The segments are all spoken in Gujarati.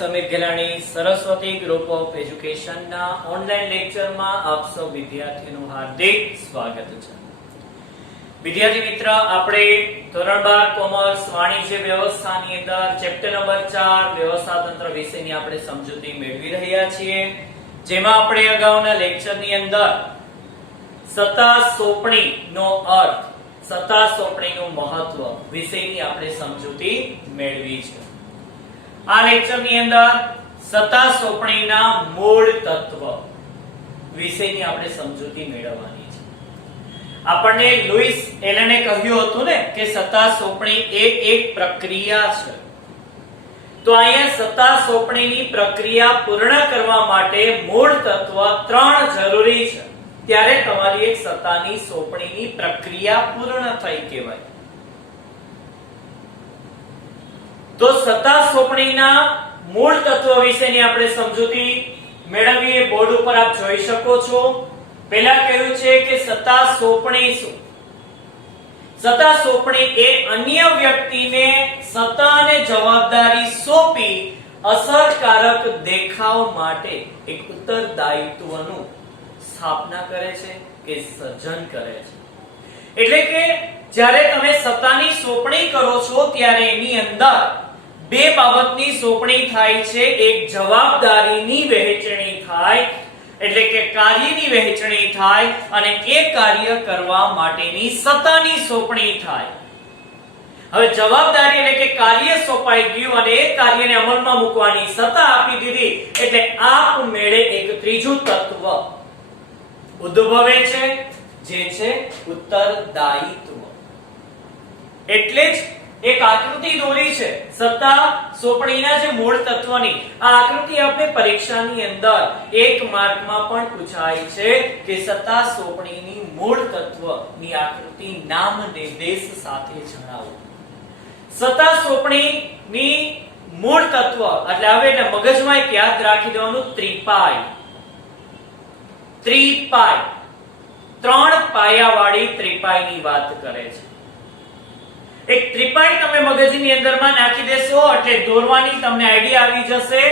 Sameer Gelani Saraswati group of education ના ઓનલાઈન લેક્ચરમાં આપ સૌ વિદ્યાર્થીઓનું હાર્દિક સ્વાગત છે। વિદ્યાર્થી મિત્ર, આપણે ધોરણ 12 કોમર્સ વાણિજ્ય વ્યવસ્થાની અંદર ચેપ્ટર નંબર 4 વ્યવસ્થા તંત્ર વિષયની આપણે સમજૂતી મેળવી રહ્યા છીએ, જેમાં આપણે અગાઉના લેક્ચરની અંદર સત્તા સોંપણીનો અર્થ, સત્તા સોંપણીનું મહત્વ વિષયની આપણે સમજૂતી મેળવી છે। આ લેક્ચરની અંદર સત્તા સોંપણીના મૂળ તત્વ વિષયની આપણે સમજૂતી મેળવવાની છે। આપણને લુઈસ એલને કહ્યું હતું ને કે સત્તા સોંપણી એ એક પ્રક્રિયા છે, તો અહીંયા સત્તા સોંપણીની પ્રક્રિયા પૂર્ણ કરવા માટે મૂળ તત્વ 3 જરૂરી છે, ત્યારે તમારી એક સત્તાની સોંપણીની પ્રક્રિયા પૂર્ણ થઈ કહેવાય। તો સત્તા સોંપણીના મૂળ તત્વ વિશેની આપણે સમજૂતી મેળવીએ। બોર્ડ ઉપર આપ જોઈ શકો છો। પહેલા કહ્યું છે કે સત્તા સોંપણી શું? સત્તા સોંપણી એ અન્ય વ્યક્તિને સત્તા અને જવાબદારી સોંપી અસરકારક દેખાવ માટે એક ઉત્તરદાયિત્વનું સ્થાપના કરે છે કે સર્જન કરે છે। એટલે કે જ્યારે તમે સત્તાની સોંપણી કરો છો ત્યારે એની અંદર બે બાબતની સોંપણી થાય છે। એક જવાબદારીની વહેંચણી થાય, એટલે કે કાર્યની વહેંચણી થાય, અને એ કાર્ય કરવા માટેની સત્તાની સોંપણી થાય। હવે જવાબદારી એટલે કે કાર્ય સોંપાઈ ગયું અને એ કાર્યને અમલમાં મૂકવાની સત્તા આપી દીધી, એટલે આપમેળે એક ત્રીજું તત્વ ઉદ્ભવે છે, જે છે ઉત્તરદાયિત્વ। એટલે જ એક આકૃતિ દોરી છે સત્તા સોંપણીના જે મૂળ તત્વની। આ આકૃતિ આપણે પરીક્ષાની અંદર 1 માર્કમાં પણ પૂછાય છે કે સત્તા સોંપણીની મૂળ તત્વની આકૃતિ નામ નિર્દેશ સાથે જણાવો। સત્તા સોંપણીની મૂળ તત્વ એટલે હવે એને મગજમાં એક યાદ રાખી દેવાનું, ત્રિપાઈ। ત્રિપાઈ 3 પાયાવાળી ત્રિપાઈની વાત કરે છે। એક ત્રિપાઈ તમે મગજની અંદરમાં નાખી દેશો એટલે દોરવાની તમને આઈડિયા આવી જશે।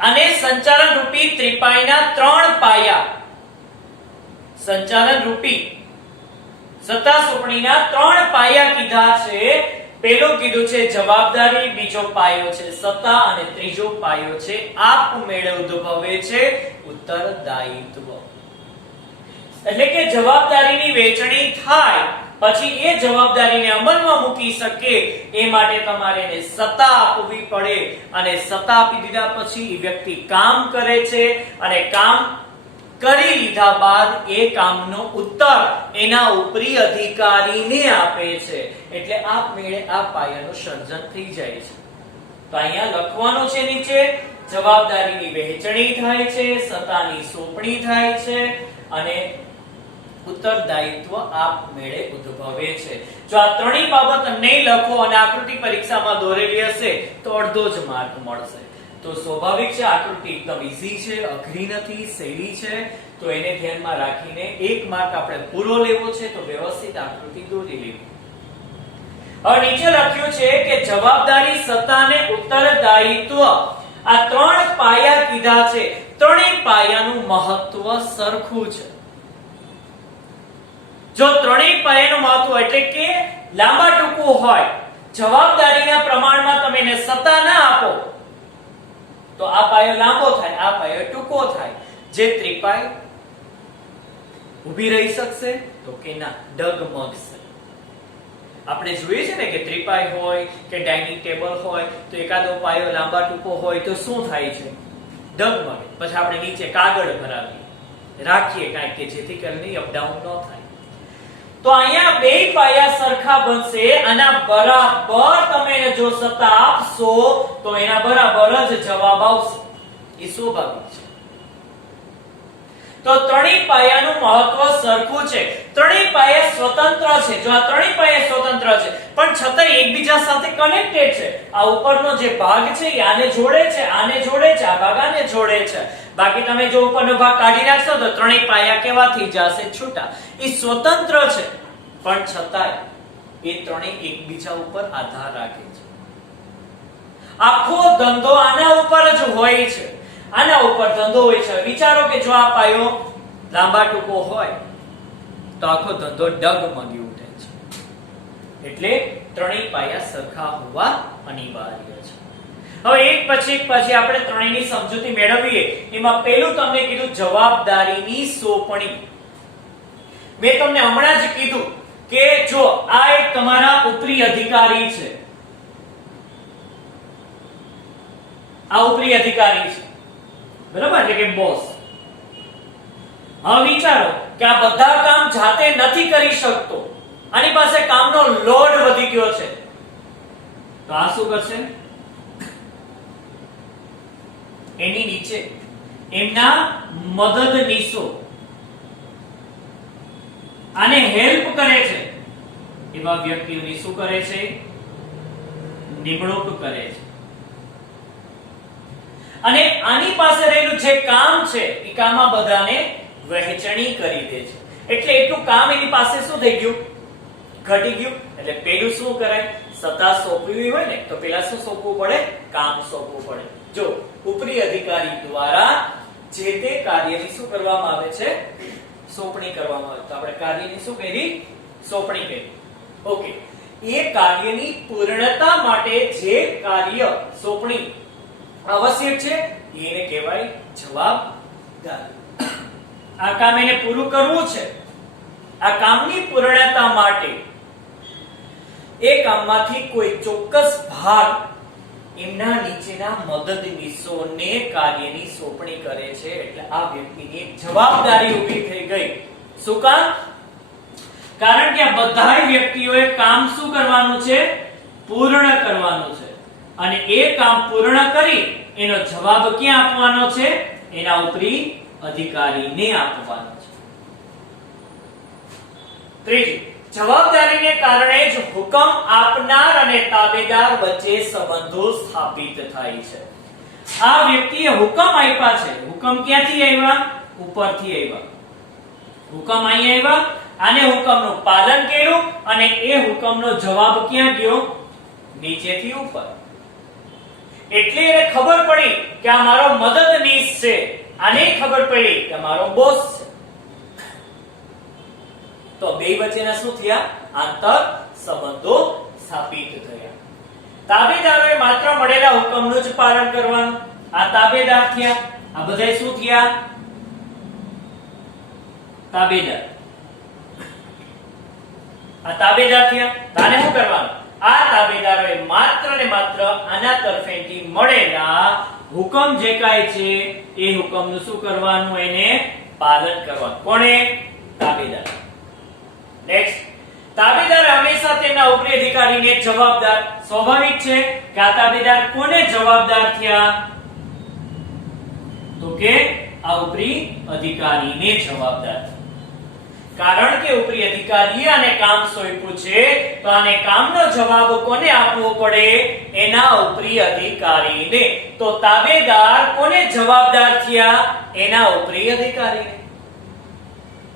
અને સંચાલન રૂપી ત્રિપાઈના 3 પાયા, સંચાલન રૂપી સત્તા સોંપણીના 3 પાયા કીધા છે। પહેલો કીધું છે જવાબદારી, બીજો પાયો છે સત્તા, અને ત્રીજો પાયો છે આપમેળે ઉદ્ભવે છે ઉત્તરદાયિત્વ। એટલે કે જવાબદારીની વહેંચણી થાય પછી એ જવાબદારીને અમલમાં મૂકી શકે એ માટે તમારે એને સત્તા આપવી પડે, અને સત્તા આપી દીધા પછી એ વ્યક્તિ કામ કરે છે, અને કામ કરી લીધા બાદ એ કામનો ઉત્તર એના ઉપરી અધિકારીને આપે છે, એટલે આપમેળે આ પાયાનું સર્જન થઈ જાય છે। તો અહીંયા લખવાનું છે નીચે, જવાબદારીની વહેંચણી થાય છે, સત્તાની સોંપણી થાય છે, અને ઉત્તરદાયિત્વ આપમેળે ઉદ્ભવે છે। જો આ ત્રણેય બાબત નહીં લખો અને આકૃતિ પરીક્ષામાં દોરેલી હશે તો અડધો જ માર્ક મળશે। તો સ્વાભાવિક છે, આકૃતિ એકદમ ઈઝી છે, અઘરી નથી, સહેલી છે, તો એને ધ્યાનમાં રાખીને 1 માર્ક આપણે પૂરો લેવો છે તો વ્યવસ્થિત આકૃતિ દોરી લેવી। હવે નીચે લખ્યું છે કે જવાબદારી, સત્તા અને ઉત્તરદાયિત્વ આ 3 પાયા કીધા છે। ત્રણેય પાયાનું મહત્વ સરખું છે। જો ત્રણેય પાયાનું મહત્વ એટલે કે લાંબા ટૂંકું હોય, જવાબદારીના પ્રમાણમાં તમે એને સત્તા ના આપો તો આ પાયો લાંબો થાય, આ પાયો ટૂંકો થાય। જે ત્રિપાઈ ઊભી રહી શકશે તો કે ના, ડગમગશે। આપણે જોઈએ છે ને કે ત્રિપાઈ હોય કે ડાઇનિંગ ટેબલ હોય તો એકાદો પાયો લાંબા ટૂંકો હોય તો શું થાય છે? ડગમગે। પછી આપણે નીચે કાગળ ભરાવીએ, રાખીએ કાંઈક કે જેથી કરીને અપડાઉન ન થાય। તો અહીંયા બે પાયા સરખા બનશે, આના બરાબર તમે એને જો સત્તા આપશો તો એના બરાબર જ જવાબ આવશે, એ સ્વાભાવિક છે। તો ત્રણેય પાયાનું મહત્વ સરખું છે। ત્રણેય પાયા સ્વતંત્ર છે। જો આ ત્રણેય પાયા સ્વતંત્ર છે પણ છતાં એકબીજા સાથે કનેક્ટેડ છે। આ ઉપરનો જે ભાગ છે એ આને જોડે છે, આને જોડે છે, આ ભાગ આને જોડે છે। બાકી તમે જો ઉપરનો ભાગ કાઢી નાખશો તો ત્રણેય પાયા કેવા થઈ જશે? છૂટા। એ સ્વતંત્ર છે પણ છતાંય એ ત્રણેય એકબીજા ઉપર આધાર રાખે છે। આખો ધંધો આના ઉપર જ હોય છે, આના ઉપર ધંધો હોય છે. વિચારો કે જો આ પાયો લાંબા ટૂંકો હોય તો આખો ધંધો ડગમગી ઉઠે છે. એટલે ત્રણેય પાયા સરખા હોવા અનિવાર્ય છે. હવે એક પછી આપણે ત્રણેયની સમજૂતી મેળવીએ. એમાં પહેલું તમને કીધું જવાબદારીની સોંપણી. મેં તમને હમણાં જ કીધું કે જો આ એક તમારા ઉપરી અધિકારી છે, આ ઉપરી અધિકારી છે, બરાબર, એટલે કે બોસ. હવે વિચારો કે આ બધા કામ જાતે નથી કરી શકતો, આની પાસે કામનો લોડ વધી ગયો છે, તો આ શું કરશે? એની નીચે એમના મદદનીશો આને હેલ્પ કરે છે એવા વ્યક્તિઓની શું કરે છે? નિમણૂક કરે છે. અને આની પાસે રહેલું જે કામ છે એ કામમાં બધાને વહેંચણી કરી દે છે. એટલે એટલું કામ એની પાસે શું થઈ ગયું? ઘટી ગયું. એટલે પેલું શું કરાય? સત્તા સોંપવી હોય ને તો પેલા શું સોંપવું પડે? કામ સોંપવું પડે. જો ઉપરી અધિકારી દ્વારા જે તે કાર્યની શું કરવામાં આવે છે? સોંપણી કરવામાં આવે. તો આપણે કાર્યની શું કરી? સોંપણી કરી. ઓકે, એ કાર્યની પૂર્ણતા માટે જે કાર્ય સોંપણી આવશ્યક છે એને કહેવાય જવાબદારી. આ કામ એને પૂરું કરવું છે. આ કામની પૂર્ણતા માટે એ કામમાંથી કોઈ ચોક્કસ ભાગ એમના નીચેના મદદનીશોને કાર્યની સોંપણી કરે છે. એટલે આ વ્યક્તિની એક જવાબદારી ઊભી થઈ ગઈ. શું કામ? કારણ કે આ બધા વ્યક્તિઓએ કામ શું કરવાનું છે? પૂર્ણ કરવાનું છે. અને એ કામ પૂર્ણ કરી એનો જવાબ ક્યાં આપવાનો છે? એના ઉપરી અધિકારીને આપવાનો છે. ત્રીજું, જવાબદારીને કારણે જ હુકમ આપનાર અને તાબેદાર વચ્ચે સંબંધો સ્થાપિત થાય છે. આ વ્યક્તિએ હુકમ આપ્યા છે. હુકમ ક્યાંથી આવ્યા? ઉપરથી આવ્યા. હુકમ અહીં આવ્યા, આને હુકમનું પાલન કર્યું અને એ હુકમનો જવાબ ક્યાં ગયો? નીચેથી ઉપર. એટલે એને ખબર પડી કે આ મારો મદદનીશ છે, આને ખબર પડી કે મારો બોસ છે. તો બે વચ્ચેના શું થયા? આંતર સંબંધો સ્થાપિત થયા. તાબેદારોએ માત્ર મળેલા હુકમનું જ પાલન કરવાનું. આ તાબેદાર થયા. આ બધા શું થયા? તાબેદાર. આ તાબેદાર થયા. તાને શું કરવાનું? આ તાબેદારોએ માત્ર ને માત્ર આના તરફેથી મળેલા હુકમ જે કાંઈ છે એ હુકમનું શું કરવાનું? એને પાલન કરવાનું. કોણે? તાબેદાર. નેક્સ્ટ, તાબેદાર હંમેશા તેના ઉપરી અધિકારીને જવાબદાર. સ્વાભાવિક છે કે આ તાબેદાર કોને જવાબદાર થયા? તો કે આ ઉપરી અધિકારીને જવાબદાર. કારણ કે ઉપરી અધિકારીએ આને કામ સોંપ્યું છે તો આને કામનો જવાબ કોને આપવો પડે? એના ઉપરી અધિકારીને. તો તાબેદાર કોને જવાબદાર થયા? એના ઉપરી અધિકારીને.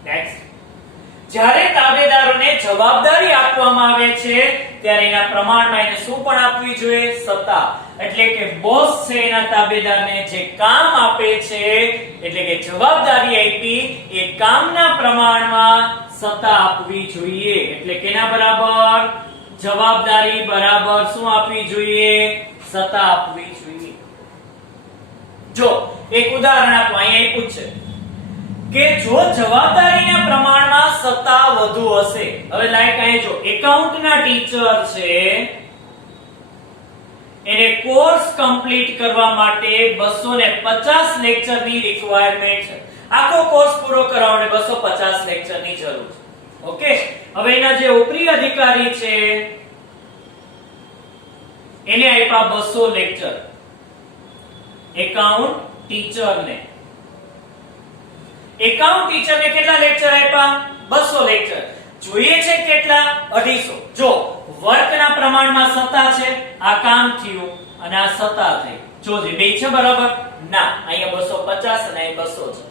નેક્સ્ટ, જ્યારે તાબેદારોને જવાબદારી આપવામાં આવે છે ત્યારે એના પ્રમાણમાં એને શું પણ આપવી જોઈએ? સત્તા. એટલે કે બોસ છે એના તાબેદારને જે કામ આપે છે, એટલે કે જવાબદારી આપી, એ કામના પ્રમાણમાં સત્તા આપવી જોઈએ. એટલે કેના બરાબર? જવાબદારી બરાબર શું આપવી જોઈએ? સત્તા આપવી જોઈએ. જો એક ઉદાહરણ આપો. અહીંયા પૂછે કે જો જવાબદારીના પ્રમાણમાં સત્તા વધુ હશે. હવે લાઈક અહીં જો એકાઉન્ટના ટીચર છે, એને કોર્સ કમ્પ્લીટ કરવા માટે 250 લેક્ચરની રિક્વાયરમેન્ટ છે. આખો કોર્સ પૂરો કરવા માટે 250 લેક્ચરની જરૂર છે. ઓકે, હવે એના જે ઉપરી અધિકારી છે એને આપ્યા 200 લેક્ચર એકાઉન્ટ ટીચરને. એકાઉન્ટ ટીચરને કેટલા લેક્ચર આપ્યા? 200 લેક્ચર. જોઈએ છે કેટલા? 250. જો વર્કના પ્રમાણમાં સત્તા છે, આ કામ થયું અને આ સત્તા થઈ. જો જે બે છે બરાબર? ના, અહીંયા 250 અને અહીં 200 છે.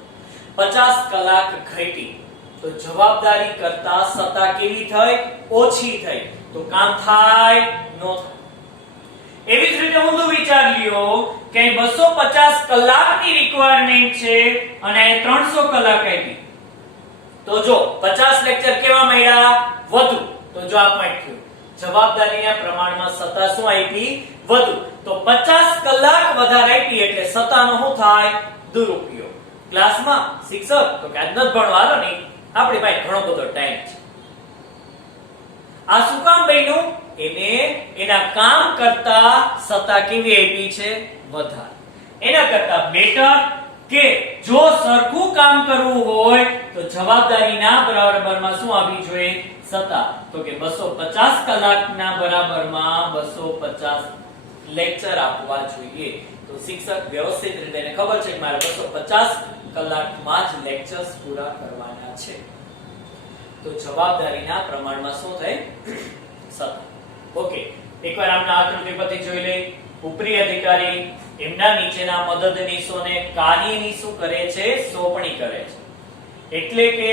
50 કલાક ઘટી તો જવાબદારી કરતા સત્તા કેવી થઈ? ઓછી થઈ. તો કામ થાય? નો થાય. એવી જ રીતે ઊંધું વિચાર લ્યો કે 250 કલાકની રિક્વાયરમેન્ટ છે અને 300 કલાક આપી, તો જો 50 લેક્ચર કેવા મળ્યા? વધુ. તો જો આ પોઈન્ટ થયું, જવાબદારીના પ્રમાણમાં સત્તા શું આપી? વધુ. તો 50 કલાક વધારે આપી એટલે સત્તાનો શું થાય? દુરુપયોગ. ક્લાસમાં શિક્ષક તો કે આજ નથી ભણવાનો નહીં, આપણી પાસે ઘણો બધો ટાઈમ છે. આ શું કામ બન્યું? એને એના કામ કરતા સત્તા કેવી આપી છે? વધારે. એના કરતા બેટર કે જો સરખું કામ કરવું હોય તો જવાબદારીના બરાબરમાં શું આવવી જોઈએ? સત્તા. તો કે 250 કલાકના બરાબરમાં 250 લેક્ચર આપવા જોઈએ. તો શિક્ષક વ્યવસ્થિત રીતે એને ખબર છે કે મારે 250 કલાકમાં જ લેક્ચર્સ પૂરા કરવાના છે. તો જવાબદારીના પ્રમાણમાં શું થાય? સત્તા. ઓકે, એકવાર આમના આકૃતિ પરથી જોઈ લે. ઉપરી અધિકારી એમના નીચેના મદદનીશોને કાર્યની શું કરે છે? સોંપણી કરે છે. એટલે કે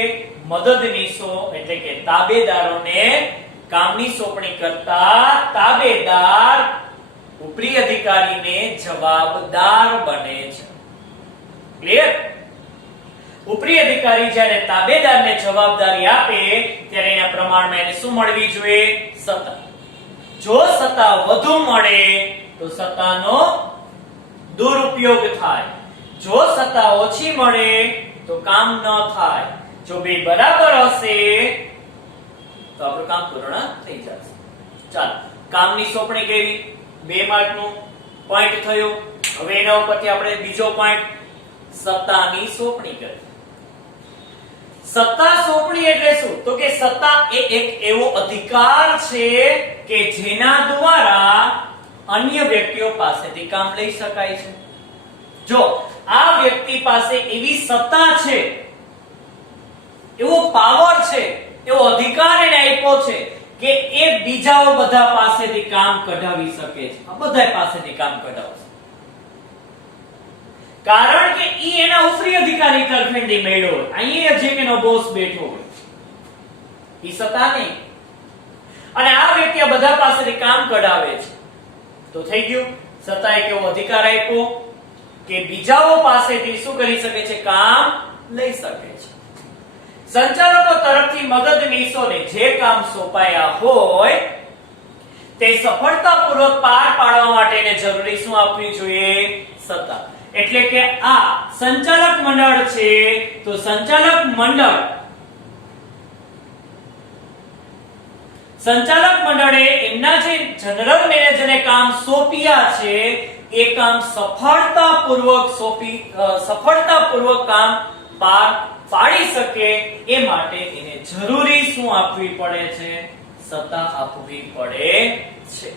મદદનીશો એટલે કે તાબેદારોને કામની સોંપણી કરતા તાબેદાર ઉપરી અધિકારીને જવાબદાર બને છે. ક્લિયર? ઉપરી અધિકારી જ્યારે તાબેદારને જવાબદારી આપે ત્યારે એના પ્રમાણમાં એને શું મળવી જોઈએ? સત્તા. જો સત્તા વધુ મળે તો સત્તાનો દુરુપયોગ થાય. જો સત્તા ઓછી મળે તો કામ ન થાય. જો બે બરાબર હશે તો આપણું કામ પૂર્ણ થઈ જશે. ચાલો, કામની સોંપણી કરી, 2 માર્કનું પોઈન્ટ થયો. હવે એના ઉપરથી આપણે બીજો પોઈન્ટ સત્તાની સોંપણી કરી. સત્તા સોંપણી એટલે શું? તો કે સત્તા એ એક એવો અધિકાર છે કે જેના દ્વારા અન્ય વ્યક્તિઓ પાસેથી કામ લઈ શકાય છે. જો આ વ્યક્તિ પાસે એવી સત્તા છે, એવો પાવર છે, એવો અધિકાર એને આપ્યો છે કે એ બીજાઓ બધા પાસેથી કામ કઢાવી શકે છે. આ બધા પાસેથી કામ કઢાવશે. કારણ કે ઈ એના ઉપરી અધિકારી તરફેણથી મળ્યો હોય. અહીંયા જે કેનો બોસ બેઠો હોય ઈ સત્તા નહીં. અને આ વ્યક્તિ આ બધા પાસેથી કામ કઢાવે છે. તો થઈ ગયું, સત્તાએ કેવો અધિકાર આપ્યો કે બીજાઓ પાસેથી શું કરી શકે છે? કામ લઈ શકે છે. સંચાલકો તરફથી મદદનીશોને જે કામ સોંપાયા હોય તે સફળતાપૂર્વક પાર પાડવા માટે જરૂરી શું આપવી જોઈએ? સત્તા. એટલે કે આ સંચાલક મંડળ છે, તો સંચાલક મંડળે એમના જે જનરલ મેનેજરને કામ સોંપ્યા છે એ કામ સફળતાપૂર્વક કામ પાર પાડી શકે એ માટે એને જરૂરી શું આપવી પડે છે? સત્તા આપવી પડે છે.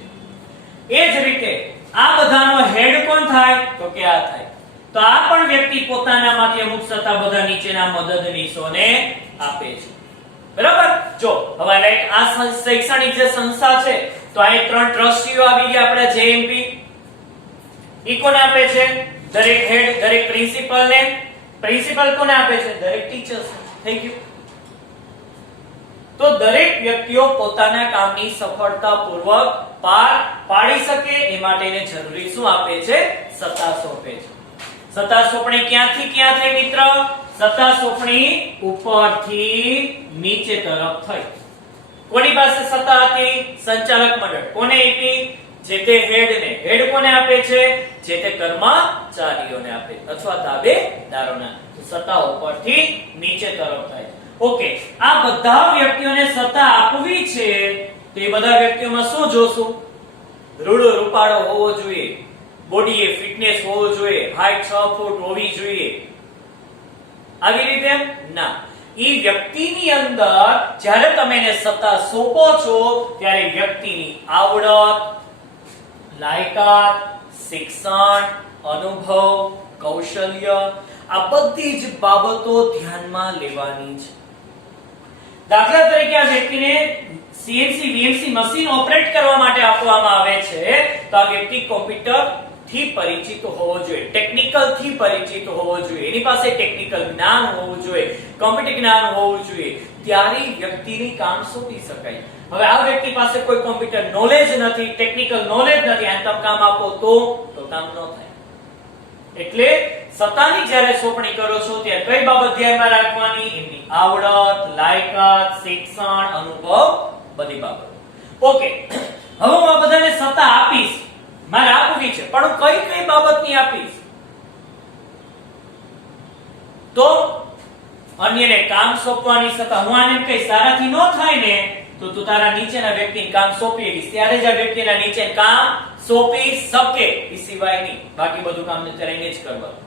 એ જ રીતે આ બધાનો હેડ કોણ થાય? તો કે આ થાય. તો આ પણ વ્યક્તિ પોતાનામાંથી અમુક સત્તા બધા નીચેના મદદનીશોને આપે છે. બરાબર? જો હવે લાઈક આ શૈક્ષણિક જે સંસ્થા છે તો અહીં 3 ટ્રસ્ટીઓ આવી ગયા આપણા જેએમપી. ઈ કોને આપે છે? દરેક હેડ, દરેક પ્રિન્સિપલને. પ્રિન્સિપલ કોને આપે છે? દરેક ટીચર્સ. થઈ ગયું. તો દરેક વ્યક્તિઓ પોતાના કામની સફળતાપૂર્વક પાર પાડી શકે એ માટે એને જરૂરી શું આપે છે? સત્તા સોંપે છે. સત્તા સોંપણી ક્યાંથી ક્યાં થઈ મિત્ર? સત્તા સોંપણી ઉપરથી નીચે તરફ થઈ. કોની પાસે સત્તા હતી? સંચાલક મંડળ. કોને આપી? જે તે હેડને. હેડ કોને આપે છે? જે તે કર્મચારીઓને આપે અથવા તાબેદારોને. તો સત્તા ઉપરથી નીચે તરફ થાય. ઓકે, આ બધા વ્યક્તિઓને સત્તા આપવી છે તો એ બધા વ્યક્તિઓમાં શું જોશું? રૂડો રૂપાળો હોવો જોઈએ, બોડી એ ફિટનેસ હોવો જોઈએ, હાઈટ 6 ફૂટ હોવી જોઈએ. આવી રીતે ના. ઈ વ્યક્તિની અંદર જ્યારે તમે એને સત્તા સોંપો છો ત્યારે વ્યક્તિની આવડત, લાયકાત, શિક્ષણ, અનુભવ, કૌશલ્ય આ બધી જ બાબતો ધ્યાનમાં લેવાની છે. દાખલા તરીકે આ વ્યક્તિને સીએનસી વીએમસી મશીન ઓપરેટ કરવા માટે આપવામાં આવે છે તો આ વ્યક્તિ કોમ્પ્યુટર થી પરિચિત હોવો જોઈએ, ટેકનિકલ થી પરિચિત હોવો જોઈએ, એની પાસે ટેકનિકલ જ્ઞાન હોવું જોઈએ, કોમ્પ્યુટર જ્ઞાન હોવું જોઈએ. ત્યારે વ્યક્તિની કામ સોંપી શકાય. હવે આ વ્યક્તિ પાસે કોઈ કોમ્પ્યુટર નોલેજ નથી, ટેકનિકલ નોલેજ નથી, અને તમે કામ આપો તો કામ ન થાય. એટલે સત્તાની જ્યારે સોંપણી કરો છો ત્યારે કઈ બાબત ધ્યાનમાં રાખવાની? એમની આવડત, લાયકાત, શિક્ષણ, અનુભવ, બધી બાબતો. ઓકે, હવે હું આ બધાને સત્તા આપીશ, મારે આપવી છે, પણ હું કઈ કઈ બાબતની આપીશ? તો અન્યને કામ સોંપવાની સત્તા. હું આને કઈ સારાથી ન થાય ને તો તું તારા નીચેના વ્યક્તિને કામ સોંપી શકીશ, ત્યારે જ આ વ્યક્તિના નીચે કામ સોંપી શકે, એ સિવાય નહીં. બાકી બધું કામ ત્યારે એને જ કરવાનું.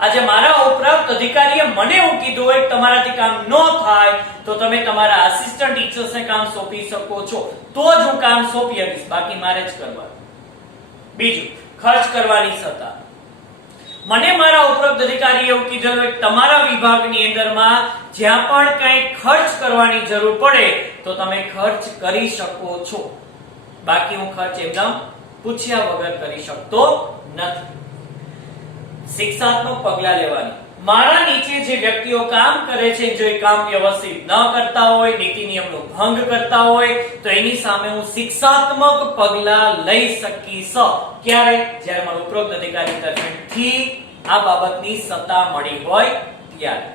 આજે મારા ઉપરાંત અધિકારીએ મને એવું કીધું હોય કે તમારાથી કામ ન થાય તો તમે તમારા આસિસ્ટન્ટ ટીચર્સને કામ સોંપી શકો છો, તો જ હું કામ સોંપી શકીશ, બાકી મારે જ કરવાનું. બીજું, ખર્ચ કરવાની સત્તા. મને મારા ઉપરોક્ત અધિકારીએ એવું કીધું હોય કે તમારા વિભાગની અંદરમાં જ્યાં પણ કંઈ ખર્ચ કરવાની જરૂર પડે તો તમે ખર્ચ કરી શકો છો, બાકી હું ખર્ચ એકદમ પૂછ્યા વગર કરી શકતો નથી. શિક્ષાત્મક પગલા લેવાની. મારા નીચે જે વ્યક્તિઓ કામ કરે છે, જો એ કામ વ્યવસ્થિત ન કરતા હોય, નીતિ નિયમનો ભંગ કરતા હોય, તો એની સામે હું શિક્ષાત્મક પગલા લઈ શકીશ. ક્યારે? જ્યારે મને ઉપરોક્ત અધિકારી તરફથી આ બાબતની સત્તા મળી હોય ત્યારે.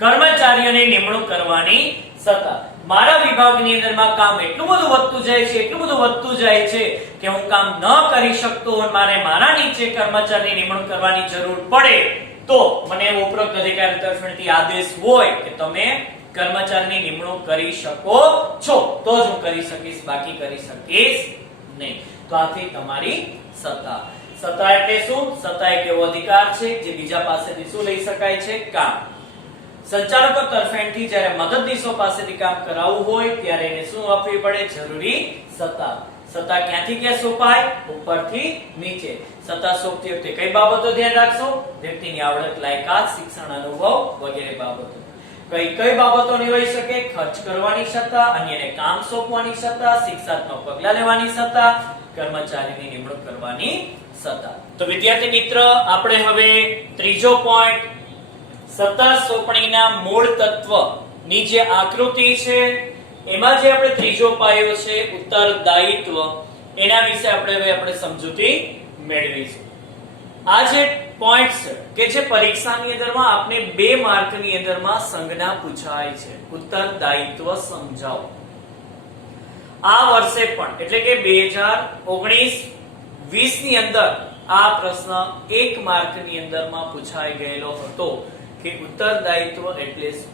કર્મચારીઓની નિમણૂક કરવાની સત્તા. મારા વિભાગની અંદરમાં કામ એટલું બધું વધતું જાય છે, એટલું બધું વધતું જાય છે કે હું કામ ન કરી શકતો અને મારે મારા નીચે કર્મચારીની નિમણૂક કરવાની જરૂર પડે તો મને ઉપરોક્ત અધિકારી તરફથી આદેશ હોય કે તમે કર્મચારીની નિમણૂક કરી શકો છો, તો જ હું કરી શકીશ, બાકી કરી શકીશ નહીં. તો આથી તમારી સત્તા. સત્તા એટલે શું? સત્તા એક એવો અધિકાર છે જે બીજા પાસેથી શું લઈ શકાય છે? કામ. સંચાલકો તરફેણથી જ્યારે મદદનીશો પાસેથી કામ કરાવવું હોય ત્યારે એને શું આપવી પડે? જરૂરી સત્તા. સત્તા ક્યાંથી ક્યાં સોંપાય? ઉપરથી નીચે. સત્તા સોંપતી વખતે કઈ બાબતો ધ્યાન રાખશો? વ્યક્તિની આવડત, લાયકાત, શિક્ષણ, અનુભવ વગેરે બાબતો. કઈ કઈ બાબતોની હોઈ શકે? ખર્ચ કરવાની સત્તા, અન્યને કામ સોંપવાની સત્તા, શિક્ષાત્મક પગલા લેવાની સત્તા, કર્મચારીની નિમણૂક કરવાની સત્તા. તો વિદ્યાર્થી મિત્ર, આપણે હવે ત્રીજો પોઈન્ટ, સત્તા સોંપણીના મૂળ તત્વ ની જે આકૃતિ છે એમાં જે આપણે ત્રીજો પાયો છે ઉત્તરદાયિત્વ, એના વિશે આપણે સમજૂતી મેળવીશું. આ જે પોઈન્ટ્સ કે જે પરીક્ષાની અંદરમાં આપણે 2 માર્કની અંદરમાં સંજ્ઞા પૂછાય છે, ઉત્તરદાયિત્વ સમજાવો. આ વર્ષે પણ એટલે કે 2019-20 ની અંદર આ પ્રશ્ન 1 માર્કની અંદરમાં પૂછાઈ ગયેલો હતો કે ઉત્તરદાયિત્વ એટલે શું?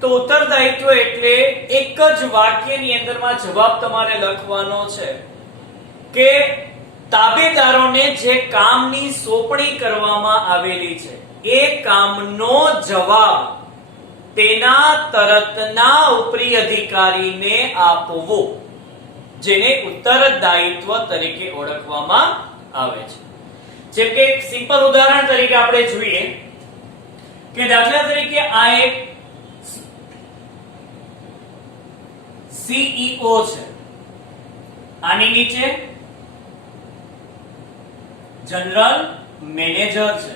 તો ઉત્તરદાયિત્વ એટલે એક જ વાક્યની અંદરમાં જવાબ તમારે લખવાનો છે કે તાબેદારોને જે કામની સોંપણી કરવામાં આવેલી છે એ કામનો જવાબ તેના તરતના ઉપરી અધિકારીને આપવો, જેને ઉત્તરદાયિત્વ તરીકે ઓળખવામાં આવે છે. જેમ કે એક સિમ્પલ ઉદાહરણ તરીકે આપણે જોઈએ કે દાખલા તરીકે આ એક CEO છે, આની નીચે જનરલ મેનેજર છે,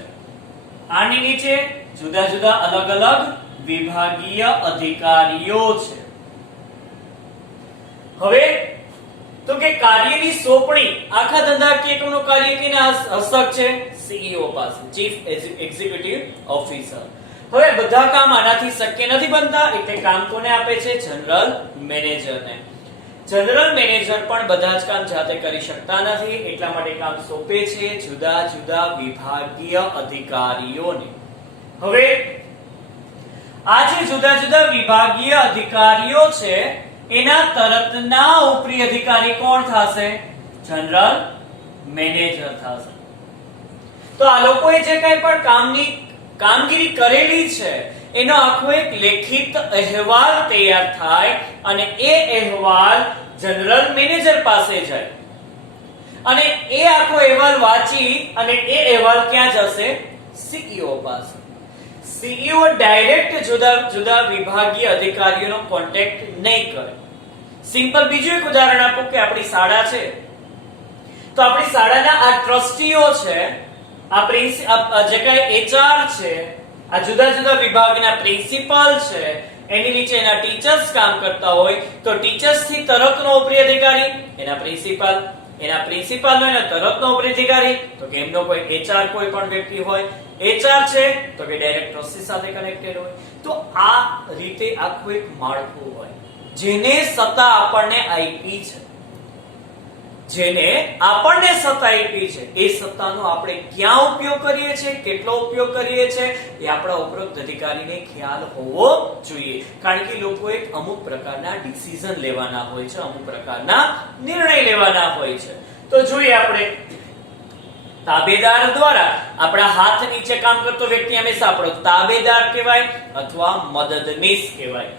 આની નીચે જુદા જુદા અલગ અલગ વિભાગીય અધિકારીઓ છે. હવે તો કે કાર્યની સોંપણી આખા ધંધાકીય એકમનું કાર્ય કેના હસ્તક છે? CEO પાસે, ચીફ એક્ઝિક્યુટિવ ઓફિસર. હવે બધા કામ આનાથી શક્ય નથી બનતા, એટલે કામ કોને આપે છે? જનરલ મેનેજરને. જનરલ મેનેજર પણ બધા જ કામ જાતે કરી શકતા નથી, એટલા માટે કામ સોંપે છે જુદા જુદા વિભાગીય અધિકારીઓને. હવે આ જે જુદા જુદા વિભાગીય અધિકારીઓ છે એના તરતના ઉપરી અધિકારી કોણ થશે? જનરલ મેનેજર થશે. તો આ લોકોએ જે કંઈ પણ કામગીરી કરેલી છે એનો આખો એક લેખિત અહેવાલ તૈયાર થાય અને એ અહેવાલ જનરલ મેનેજર પાસે જાય અને એ આખો અહેવાલ વાંચી અને એ અહેવાલ ક્યાં જશે? CEO પાસે. CEO ડાયરેક્ટ જુદા જુદા વિભાગીય અધિકારીઓનો કોન્ટેક્ટ નહીં કરે. સિમ્પલ બીજું એક ઉદાહરણ આપો કે આપણી શાળા છે, તો આપણી શાળાના આ ટ્રસ્ટીઓ છે, આ જે કઈ HR છે, આ જુદા જુદા વિભાગના પ્રિન્સિપાલ છે, એની નીચે એના ટીચર્સ કામ કરતા હોય તો ટીચર્સ થી તરતનો ઉપરી અધિકારી એના પ્રિન્સિપાલ, એના પ્રિન્સિપાલ નો એના તરતનો ઉપરી અધિકારી તો કે એમનો કોઈ એચઆર કોઈ પણ વ્યક્તિ હોય, એચઆર છે તો કે ડાયરેક્ટ પ્રોસેસ સાથે કનેક્ટેડ હોય. તો આ રીતે આખું એક માળખું હોય જેને સત્તા આપણને આપી છે, જેને આપણને સત્તા આપી છે. એ સત્તાનો આપણે ક્યાં ઉપયોગ કરીએ છીએ, કેટલો ઉપયોગ કરીએ છીએ એ આપણા ઉપરોક્ત અધિકારીને ખ્યાલ હોવો જોઈએ. કારણ કે લોકો એક અમુક પ્રકારના ડિસિઝન લેવાના હોય છે, અમુક પ્રકારના નિર્ણય લેવાના હોય છે. તો જોઈએ આપણે તાબેદાર દ્વારા આપણા હાથ નીચે કામ કરતો વ્યક્તિ હંમેશા આપણો તાબેદાર કહેવાય અથવા મદદનીશ કહેવાય.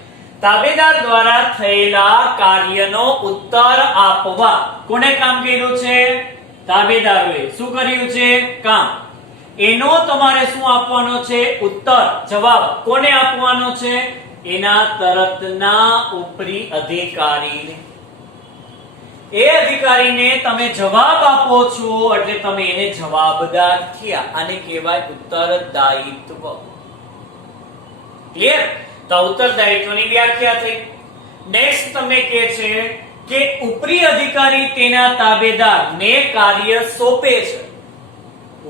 તાબેદાર દ્વારા થયેલા કાર્યનો ઉત્તર આપવા કોને કામ કર્યું છે? તાબેદારોએ. શું કર્યું છે? કામ. એનો તમારે શું આપવાનો છે? ઉત્તર, જવાબ. કોને આપવાનો છે? એના તરતના ઉપરી અધિકારીને. એ અધિકારીને તમે જવાબ આપો છો એટલે તમે એને જવાબદાર થયા. આને કહેવાય ઉત્તરદાયિત્વ. ક્લિયર? તો ઉત્તરદાયિત્વની વ્યાખ્યા થઈ. નેક્સ્ટ તમે કહે છે કે ઉપરી અધિકારી તેના તાબેદારને કાર્ય સોંપે છે.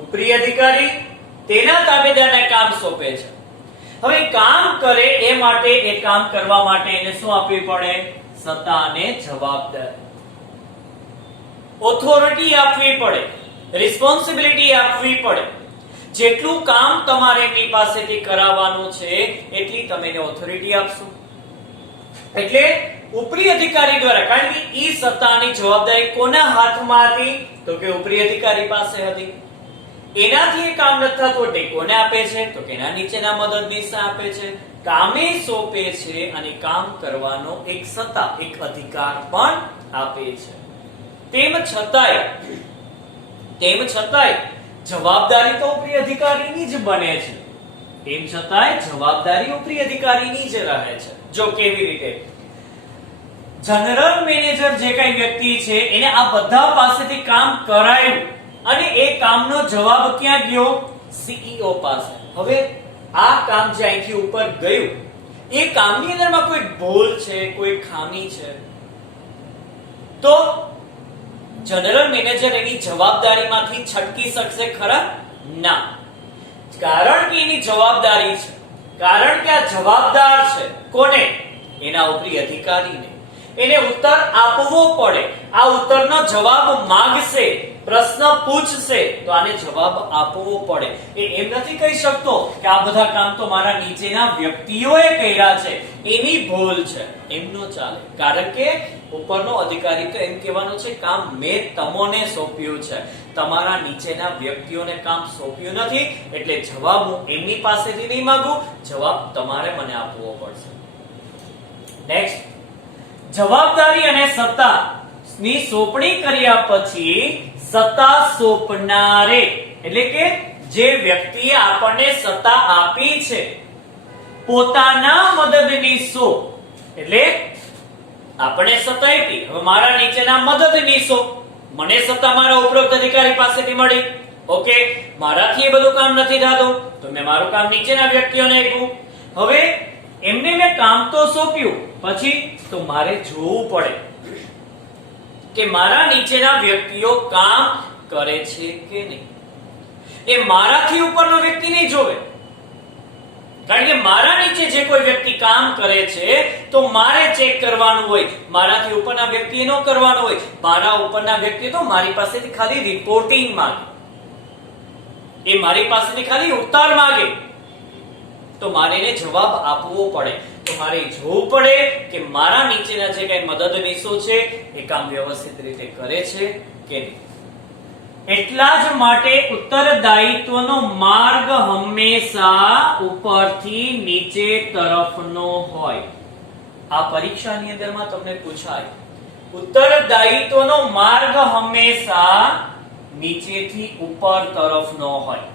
ઉપરી અધિકારી તેના તાબેદારને કામ સોંપે છે. હવે કામ કરે એ માટે, એ કામ કરવા માટે એને શું આપવી પડે? સત્તા અને જવાબદારી, ઓથોરિટી આપવી પડે, રિસ્પોન્સિબિલિટી આપવી પડે. જેટલું કામ તમારે એમની પાસેથી કરાવવાનું છે એટલી તમે એને ઓથોરિટી આપશો. એટલે ઉપરી અધિકારી દ્વારા, કારણ કે ઈ સત્તાની જવાબદારી કોના હાથમાં હતી? તો કે ઉપરી અધિકારી પાસે હતી. એનાથી એ કામ નથી થતું એટલે કોને આપે છે? તો કે એના નીચેના મદદનીશને આપે છે. કામે સોંપે છે અને કામ કરવાનો એક સત્તા, એક અધિકાર પણ આપે છે. તેમ છતાંય જવાબદારી તો ઉપરી અધિકારીની જ બને છે. તેમ છતાંય જવાબદારી ઉપરી અધિકારીની જ રહે છે. જો કેવી રીતે? જનરલ મેનેજર જે કઈ વ્યક્તિ છે એને આ બધા પાસેથી કામ કરાયું અને એ કામનો જવાબ ક્યાં ગયો? સીઈઓ પાસે. હવે આ કામ જે અહીંથી ઉપર ગયું એ કામની અંદરમાં કોઈ ભૂલ છે, કોઈ ખામી છે તો જનરલ મેનેજર એની જવાબદારીમાંથી છટકી શકશે ખરા? ના. કારણ કે એની જવાબદારી છે, કારણ કે આ જવાબદાર છે. કોને? એના ઉપરી અધિકારીને. એને ઉત્તર આપવો પડે. આ ઉત્તરનો જવાબ માંગશે, પ્રશ્ન પૂછશે તો આને જવાબ આપવો પડે. એ એમ નથી કહી શકતો કે આ બધા કામ તો મારા નીચેના વ્યક્તિઓએ કર્યા છે, એની ભૂલ છે. એમ નો ચાલે. કારણ કે ઉપરનો અધિકારી તો એમ કહેવાનો છે કામ મેં તમને સોંપ્યું છે, તમારા નીચેના વ્યક્તિઓને કામ સોંપ્યું નથી. એટલે જવાબ હું એમની પાસેથી નહીં માંગુ, જવાબ તમારે મને આપવો પડશે. નેક્સ્ટ, જવાબદારી અને સત્તા ની સોંપણી કર્યા પછી સત્તા સોંપનારે એટલે કે જે વ્યક્તિએ આપણને સત્તા આપી છે પોતાના મદદનીશો, એટલે આપણે સત્તા આપી, હવે મારા નીચેના મદદનીશો, મને સત્તા મારા ઉપરોક્ત અધિકારી પાસેથી મળી. ઓકે, મારાથી એ બધું કામ નથી થતું તો મેં મારું કામ નીચેના વ્યક્તિઓને આપ્યું. હવે એમને મેં કામ તો સોંપ્યું, પછી તો મારે જોવું પડે કે મારા નીચેના વ્યક્તિઓ કામ કરે છે કે નહીં. એ મારાથી ઉપરનો વ્યક્તિ નહીં જોવે. કારણ કે મારા નીચે જે કોઈ વ્યક્તિ કામ કરે છે તો મારે ચેક કરવાનું હોય, મારાથી ઉપરના વ્યક્તિએ ન કરવાનું હોય. મારા ઉપરના વ્યક્તિ તો મારી પાસેથી ખાલી રિપોર્ટિંગ માંગે, એ મારી પાસેથી ખાલી ઉત્તર માંગે તો મારે એને જવાબ આપવો પડે. તો મારે જોવું પડે કે મારા નીચેના જે કઈ મદદનીશો છે એ કામ વ્યવસ્થિત રીતે કરે છે કે નહીં. એટલા જ માટે ઉત્તરદાયિત્વનો માર્ગ હંમેશા ઉપરથી નીચે તરફનો હોય. આ પરીક્ષાની અંદરમાં તમને પૂછાય, ઉત્તરદાયિત્વનો માર્ગ હંમેશા નીચેથી ઉપર તરફનો હોય.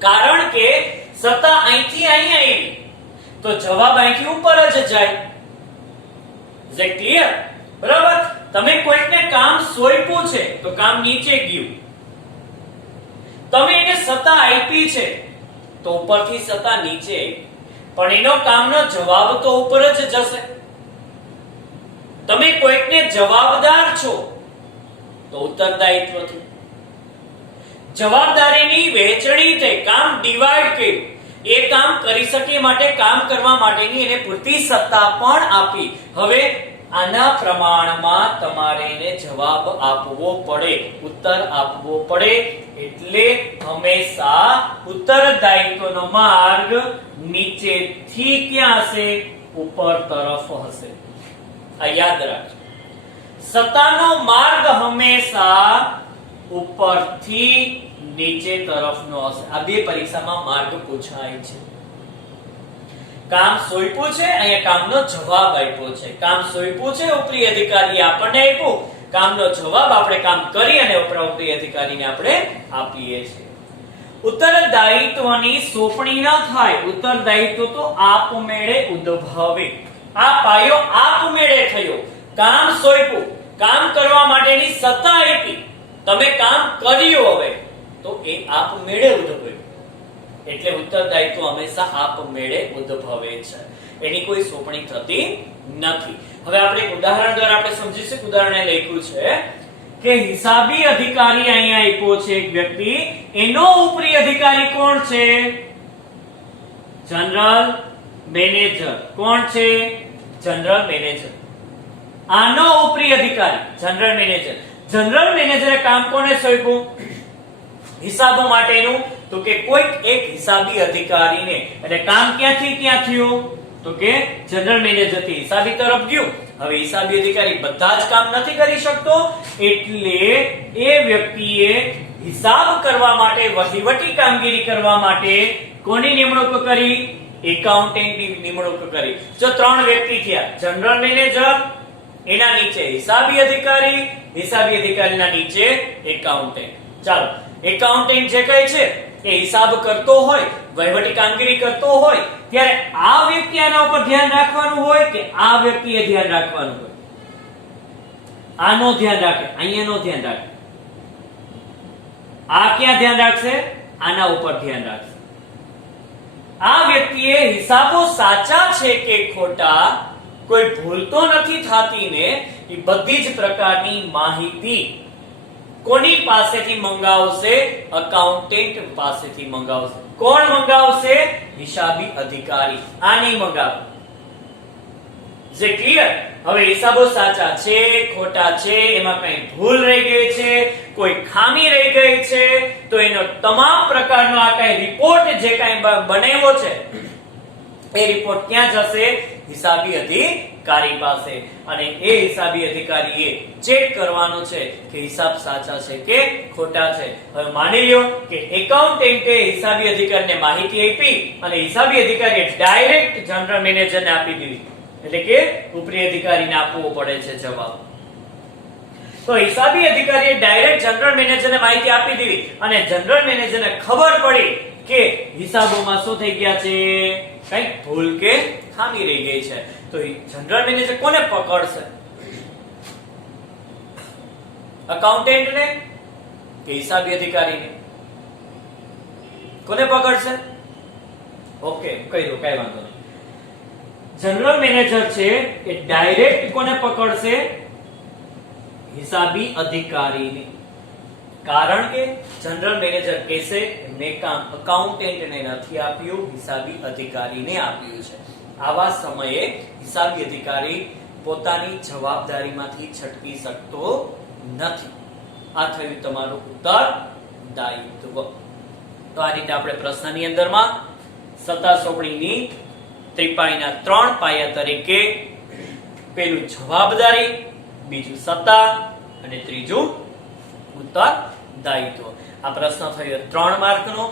કારણ કે સત્તા અહીંથી અહીં આવી તો જવાબ અહીંથી ઉપર જ જાય. Is it clear? બરાબર? તમે કોઈકને કામ સોંપ્યું છે તો કામ નીચે ગયું. તમે એને સત્તા આપી છે તો ઉપરથી સત્તા નીચે, પણ એનો કામનો જવાબ તો ઉપર જ જશે. તમે કોઈકને જવાબદાર છો તો ઉત્તરદાયિત્વથી. જવાબદારીની વહેંચણી થઈ, કામ ડિવાઈડ કર્યું, એ કામ કરી શકે માટે કામ કરવા માટેની એને પૂરતી સત્તા પણ આપી. હવે આના પ્રમાણમાં તમારે એને જવાબ આપવો પડે, ઉત્તર આપવો પડે. એટલે હંમેશા ઉત્તરદાયિત્વનો માર્ગ નીચેથી ક્યાં હશે? ઉપર તરફ હશે. આ યાદ રાખજો. સત્તાનો માર્ગ હંમેશા ઉપરથી નીચે તરફનો હશે. આ બે પરીક્ષામાં માર્ગ પૂછાય છે. કામ સોંપ્યું છે, અહીંયા કામનો જવાબ આપ્યો છે. કામ સોંપ્યું છે, ઉપરી અધિકારી આપણને આપ્યું. કામનો જવાબ આપણે કામ કરી અને ઉપરી અધિકારીને આપણે આપીએ છીએ. ઉત્તરદાયિત્વની સોંપણી ન થાય, ઉત્તરદાયિત્વ તો આપમેળે ઉદ્ભવે. આ પાયો આપમેળે થયો. કામ સોંપ્યું, કામ કરવા માટેની સત્તા આપી, તમે કામ કર્યું, હવે તો એ આપમેળે ઉદ્ભવે. એટલે ઉત્તરદાયિત્વ હંમેશા આપમેળે ઉદ્ભવે છે, એની કોઈ સોંપણી થતી નથી. હવે આપણે એક ઉદાહરણ દ્વારા આપણે સમજીશું. ઉદાહરણે લખ્યું છે કે હિસાબી અધિકારી અહીંયા આપ્યો છે એક વ્યક્તિ, એનો ઉપરી અધિકારી કોણ છે? General manager. કોણ છે? General manager. આનો ઉપરી અધિકારી જનરલ મેનેજર. જનરલ મેનેજરે કામ કોને સોંપ્યું? હિસાબો માટેનું. તો કે કોઈક એક હિસાબી અધિકારીને. એટલે કામ ક્યાંથી ક્યાં થયું? તો કે જનરલ મેનેજર થી હિસાબી તરફ ગયું. હવે હિસાબી અધિકારી બધા જ કામ નથી કરી શકતો, એટલે એ વ્યક્તિએ હિસાબ કરવા માટે, વહીવટી કામગીરી કરવા માટે કોની નિમણૂક કરી? એકાઉન્ટન્ટની નિમણૂક કરી. જો ત્રણ વ્યક્તિ થયા, જનરલ મેનેજર, એના નીચે હિસાબી અધિકારી, હિસાબી અધિકારીના નીચે એકાઉન્ટન્ટ. ચાલો, એકાઉન્ટન્ટ જે કહે છે એ હિસાબ કરતો હોય, વહીવટી કામગીરી કરતો હોય, ત્યારે આ વ્યક્તિ આના ઉપર ધ્યાન રાખવાનું હોય કે આ વ્યક્તિએ ધ્યાન રાખવાનું હોય? આનો ધ્યાન રાખે, અહીંયાનો ધ્યાન રાખે. આ ક્યાં ધ્યાન રાખશે? આના ઉપર ધ્યાન રાખશે. આ વ્યક્તિએ હિસાબો સાચા છે કે ખોટા, કોઈ ભૂલ તો નથી થતી ને, એ બધી જ પ્રકારની માહિતી કોની પાસેથી મંગાવશે? એકાઉન્ટન્ટ પાસેથી મંગાવશે. કોણ મંગાવશે? હિસાબી અધિકારી. આ નહીં મંગાવે. જે ક્લિયર? હવે હિસાબો સાચા છે, ખોટા છે, એમાં કઈ ભૂલ રહી ગઈ છે, કોઈ ખામી રહી ગઈ છે, તો એનો તમામ પ્રકારનો આ કઈ રિપોર્ટ જે કઈ બનાવ્યો છે એ રિપોર્ટ ક્યાં જશે? હિસાબી અધિકારી પાસે. અને એ હિસાબી અધિકારીએ ચેક કરવાનું છે કે હિસાબ સાચા છે કે ખોટા છે. હવે માની લ્યો કે એકાઉન્ટન્ટે હિસાબી અધિકારીને માહિતી આપી અને હિસાબી અધિકારીએ ડાયરેક્ટ જનરલ મેનેજરને આપી દીધી. એટલે કે ઉપરી અધિકારીને આપવો પડે છે જવાબ. તો હિસાબી અધિકારીએ ડાયરેક્ટ જનરલ મેનેજરને માહિતી આપી દીધી અને જનરલ મેનેજરને ખબર પડી કે હિસાબોમાં શું થઈ ગયા છે? કઈક ભૂલ કે ખામી રહી ગઈ છે. તો જનરલ મેનેજર કોને પકડશે? એકાઉન્ટન્ટને કે હિસાબી અધિકારીને? કોને પકડશે? ઓકે, કહી દો, કઈ વાંધો નહીં. જનરલ મેનેજર છે એ ડાયરેક્ટ કોને પકડશે? હિસાબી અધિકારીને. કારણ કે જનરલ મેનેજર કહેશે મેં કામ એકાઉન્ટન્ટને નથી આપ્યું, હિસાબી અધિકારીને આપ્યું છે. આવા સમયે હિસાબી અધિકારી પોતાની જવાબદારીમાંથી છટકી શકતો નથી. આ થયું તમારું ઉત્તરદાયિત્વ. તો આ રીતે આપણે પ્રશ્નની અંદરમાં સત્તા સોંપણીની ત્રિપાઈના 3 પાયા તરીકે પેલું જવાબદારી, બીજું સત્તા અને ત્રીજું ઉત્તરદાયિત્વ. આ પ્રશ્ન થયો 3 માર્કનો,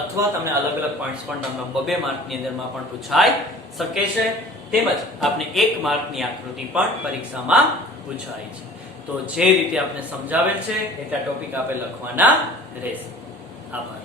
અથવા તમને અલગ અલગ પોઈન્ટ્સ પણ તમને 2 માર્કની અંદરમાં પણ પૂછાઈ શકે છે. તેમજ આપણે 1 માર્કની આકૃતિ પણ પરીક્ષામાં પૂછાય છે. તો જે રીતે આપણે સમજાવેલ છે એટલા ટોપિક આપણે લખવાના રહેશે. આભાર.